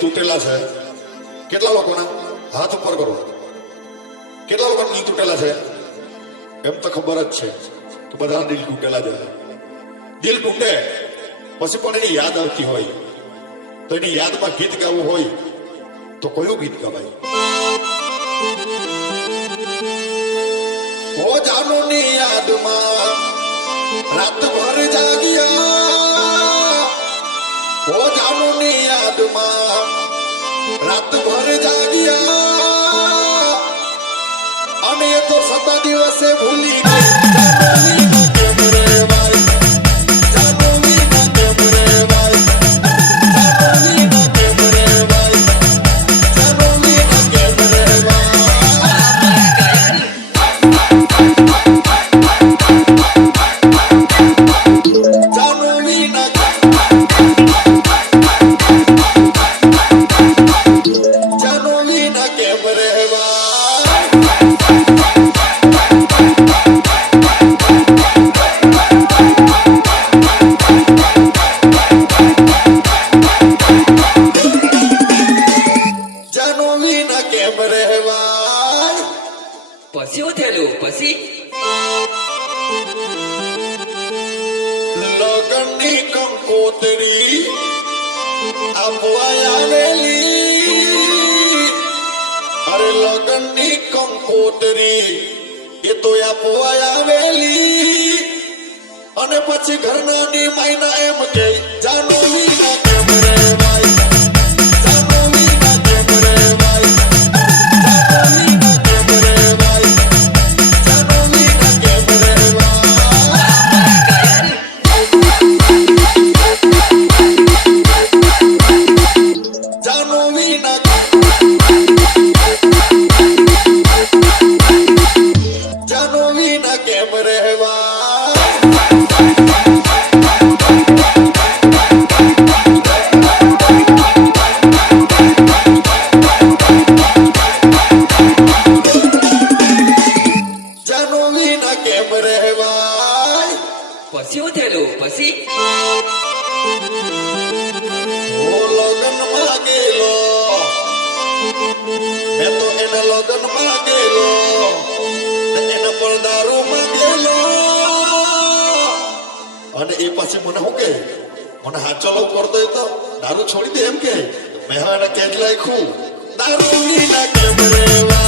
તૂટેલા છે? કેટલા લોકોના હાથ ઉપર કરો. કેટલા લોકોના દિલ તૂટેલા છે? એમ તો ખબર જ છે કે બધા દિલ તૂટેલા છે. દિલ તૂટે પછી પણ એની યાદ આવતી હોય તો એની યાદમાં ગીત ગાવું હોય તો કયું ગીત ગાવાય? ઓ જાનુની યાદમાં રાતભર જાગ્યા, ઓ જાનુની યાદમાં રાતભર જાગ્યા, અને એ તો સતા દિવસે ભૂલી ગઈ. પછી શું થયેલું? પછી લગનની કંકોત્રી આપવા આવેલી, અરે લગનની કંકોત્રી એ તો આપવા આવેલી, અને પછી ઘરના ની માયના એમ કે જાનોવી ના કેમ રેવાય, જાનોવી ના કેમ રેવાય, જાનોવી ના કેમ રેવાય, જાનોવી ના કેમ રેવાય, જાનોવી ના જાનોવી ના કેમ રહેવા. જાનોવી ના કેમ રહેવાય. પછી શું થયેલું? પછી ઓ લગનમાં ગયેલો, મેં તો એના લગનમાં ગયેલો, એના પર દારૂ માંગેલો, અને એ પછી મને શું કે મને હાથ ચાલુ કરતો તો દારૂ છોડી દે એમ કે મેં હા એને કેજ લાખ્યું દારૂ ના કેમ રેવા.